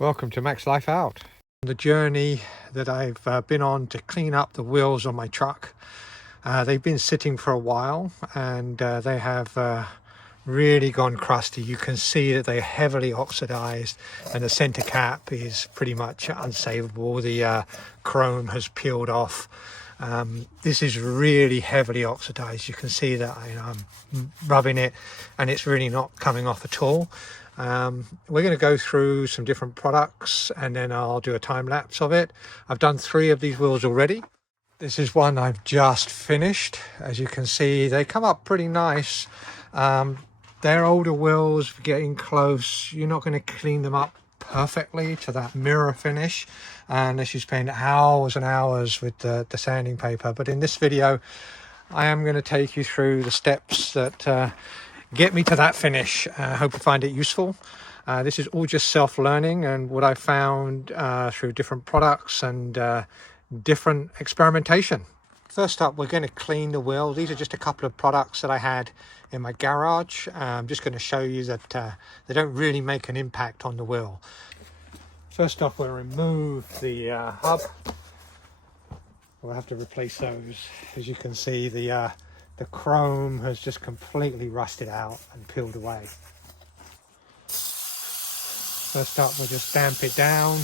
Welcome to Max Life Out. The journey that I've been on to clean up the wheels on my truck. They've been sitting for a while and they have really gone crusty. You can see that they're heavily oxidized and the center cap is pretty much unsavable. The chrome has peeled off. This is really heavily oxidized. You can see that I'm rubbing it and it's really not coming off at all. We're going to go through some different products and then I'll do a time lapse of it. I've done 3 of these wheels already. This is one I've just finished. As you can see, they come up pretty nice. They're older wheels, getting close. You're not going to clean them up perfectly to that mirror finish unless you spend hours and hours with the sanding paper. But in this video, I am going to take you through the steps that get me to that finish. I hope you find it useful. This is all just self-learning and what I found through different products and different experimentation. First up, we're going to clean the wheel. These are just a couple of products that I had in my garage. I'm just going to show you that they don't really make an impact on the wheel. First off, we'll remove the hub. We'll have to replace those. As you can see, the chrome has just completely rusted out and peeled away. First up, we'll just damp it down.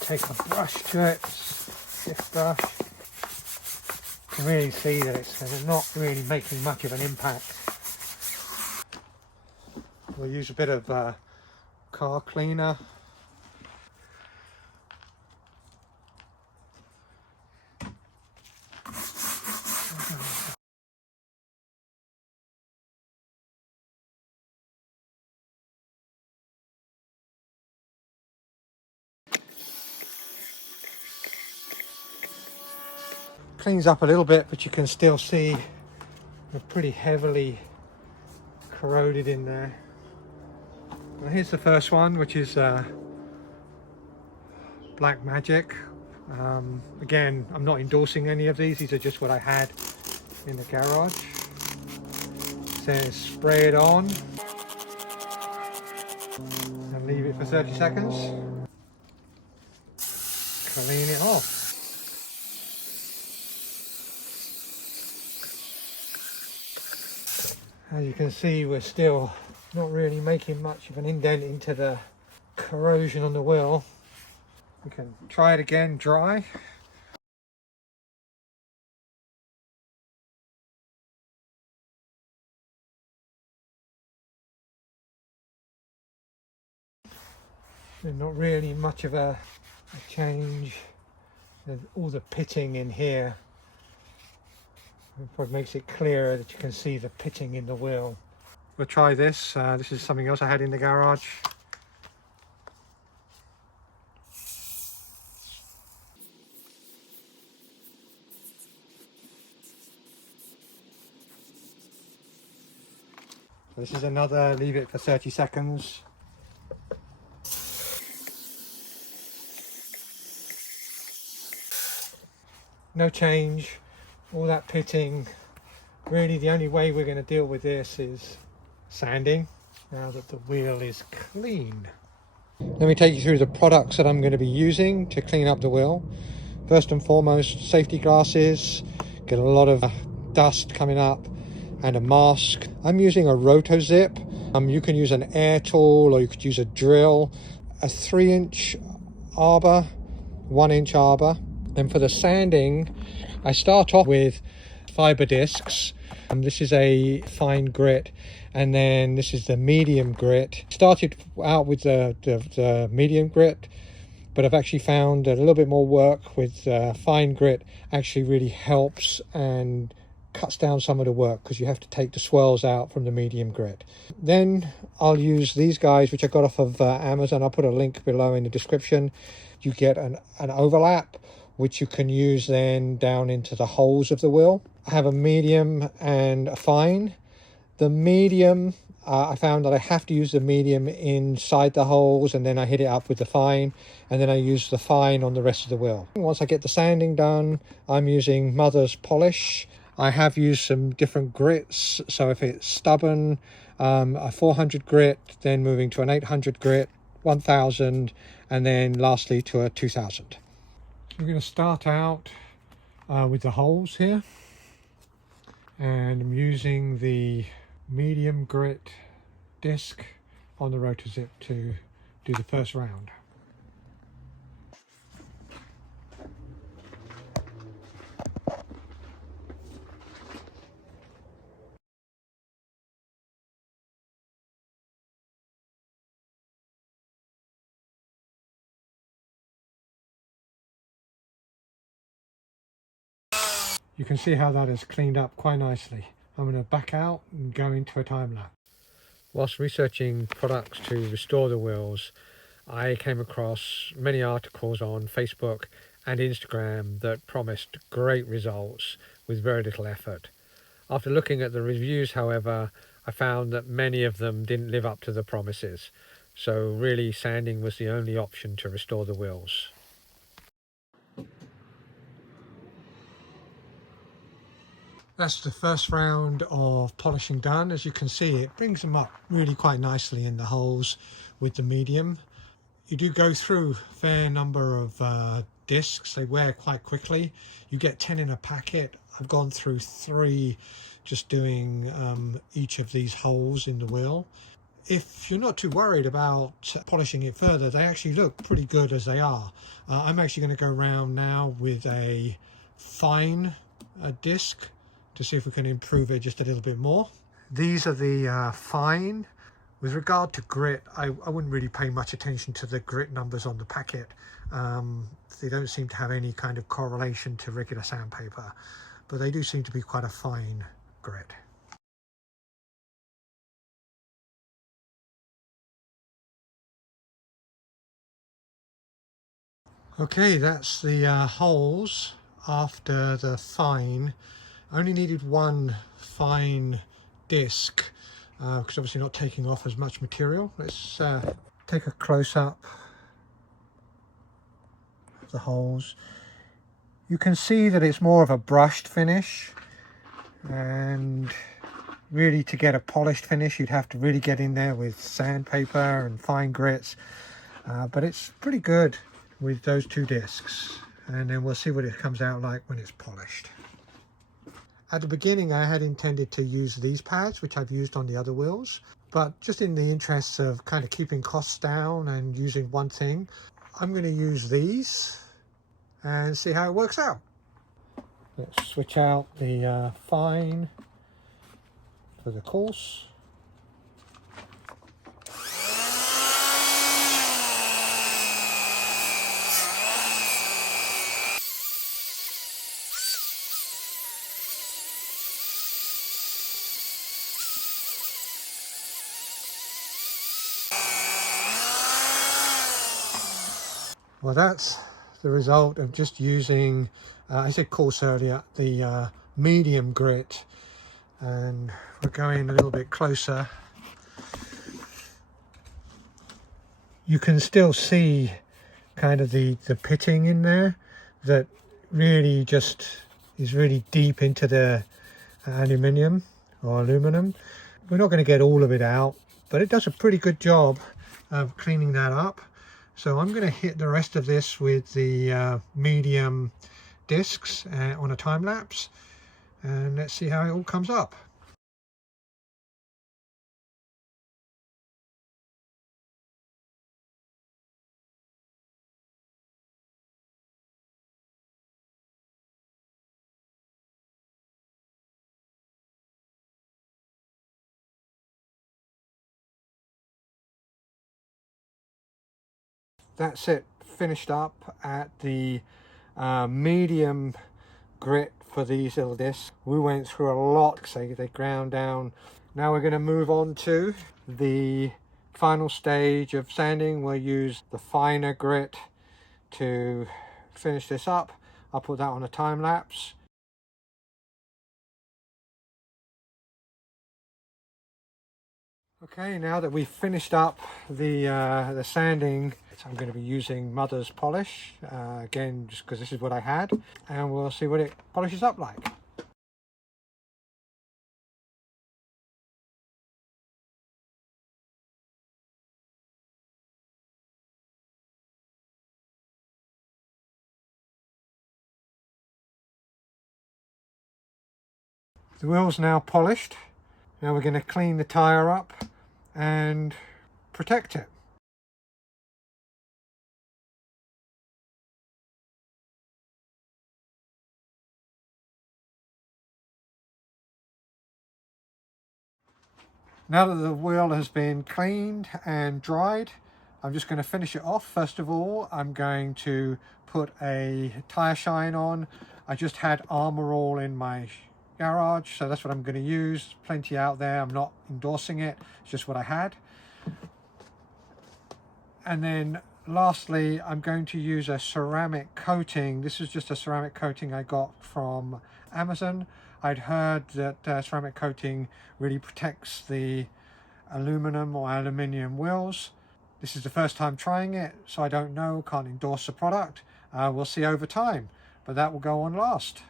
Take a brush to it, stiff brush. You can really see that it's not really making much of an impact. We'll use a bit of car cleaner. Cleans up a little bit, but you can still see they're pretty heavily corroded in there. Well, here's the first one, which is Black Magic. Again, I'm not endorsing any of these are just what I had in the garage. It says spray it on and leave it for 30 seconds. Clean it off. As you can see, we're still not really making much of an indent into the corrosion on the wheel. We can try it again dry. There's not really much of a change. There's all the pitting in here. It probably makes it clearer that you can see the pitting in the wheel. We'll try this. This is something else I had in the garage. So this is another, leave it for 30 seconds. No change. All that pitting. Really the only way we're going to deal with this is sanding now that the wheel is clean. Let me take you through the products that I'm going to be using to clean up the wheel. First and foremost, safety glasses. Get a lot of dust coming up, and a mask. I'm using a roto zip. You can use an air tool or you could use a drill. A 3-inch arbor, 1-inch arbor. And for the sanding, I start off with fiber discs. This is a fine grit, and then this is the medium grit. Started out with the medium grit, but I've actually found that a little bit more work with fine grit actually really helps and cuts down some of the work because you have to take the swirls out from the medium grit. Then I'll use these guys, which I got off of Amazon. I'll put a link below in the description. You get an overlap, which you can use then down into the holes of the wheel. I have a medium and a fine. The medium, I found that I have to use the medium inside the holes, and then I hit it up with the fine, and then I use the fine on the rest of the wheel. Once I get the sanding done, I'm using Mother's Polish. I have used some different grits, so if it's stubborn, a 400 grit, then moving to an 800 grit, 1000, and then lastly to a 2000. We're going to start out with the holes here, and I'm using the medium grit disc on the rotor zip to do the first round. You can see how that has cleaned up quite nicely. I'm going to back out and go into a time lapse. Whilst researching products to restore the wheels, I came across many articles on Facebook and Instagram that promised great results with very little effort. After looking at the reviews, however, I found that many of them didn't live up to the promises. So really, sanding was the only option to restore the wheels. That's the first round of polishing done. As you can see, it brings them up really quite nicely in the holes with the medium. You do go through a fair number of discs. They wear quite quickly. You get 10 in a packet. I've gone through 3 just doing each of these holes in the wheel. If you're not too worried about polishing it further, they actually look pretty good as they are. I'm actually going to go around now with a fine disc to see if we can improve it just a little bit more. These are the fine. With regard to grit, I wouldn't really pay much attention to the grit numbers on the packet. They don't seem to have any kind of correlation to regular sandpaper, but they do seem to be quite a fine grit. Okay, that's the holes after the fine. I only needed 1 fine disc because obviously not taking off as much material. Let's take a close-up of the holes. You can see that it's more of a brushed finish, and really to get a polished finish you'd have to really get in there with sandpaper and fine grits, but it's pretty good with those 2 discs, and then we'll see what it comes out like when it's polished. At the beginning I had intended to use these pads, which I've used on the other wheels, but just in the interests of kind of keeping costs down and using one thing, I'm going to use these and see how it works out. Let's switch out the fine for the coarse. Well, that's the result of just using, I said coarse earlier, the medium grit, and we're going a little bit closer. You can still see kind of the pitting in there that really just is really deep into the aluminium or aluminum. We're not going to get all of it out, but it does a pretty good job of cleaning that up. So I'm going to hit the rest of this with the medium discs on a time lapse, and let's see how it all comes up. That's it, finished up at the medium grit for these little discs. We went through a lot, so they ground down. Now we're going to move on to the final stage of sanding. We'll use the finer grit to finish this up. I'll put that on a time lapse. Okay, now that we've finished up the sanding, I'm going to be using Mother's polish again, just because this is what I had, and we'll see what it polishes up like. The wheel's now polished. Now we're going to clean the tyre up and protect it. Now that the wheel has been cleaned and dried, I'm just going to finish it off. First of all, I'm going to put a tyre shine on. I just had Armor All in my garage, so that's what I'm going to use. Plenty out there. I'm not endorsing it. It's just what I had. And then lastly, I'm going to use a ceramic coating. This is just a ceramic coating I got from Amazon. I'd heard that ceramic coating really protects the aluminum or aluminium wheels. This is the first time trying it, so I don't know, can't endorse the product. We'll see over time, but that will go on last.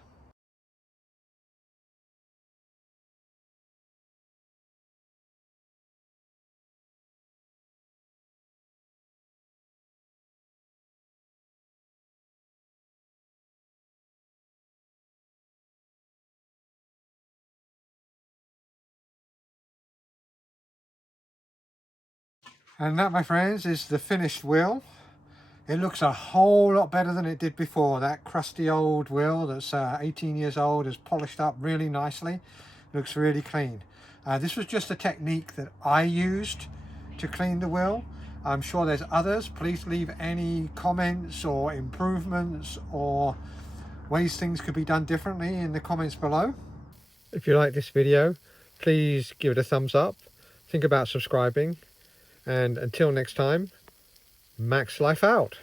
And that, my friends, is the finished wheel. It looks a whole lot better than it did before. That crusty old wheel that's 18 years old is polished up really nicely. Looks really clean. This was just a technique that I used to clean the wheel. I'm sure there's others. Please leave any comments or improvements or ways things could be done differently in the comments below. If you like this video, please give it a thumbs up. Think about subscribing. And until next time, Max Life out.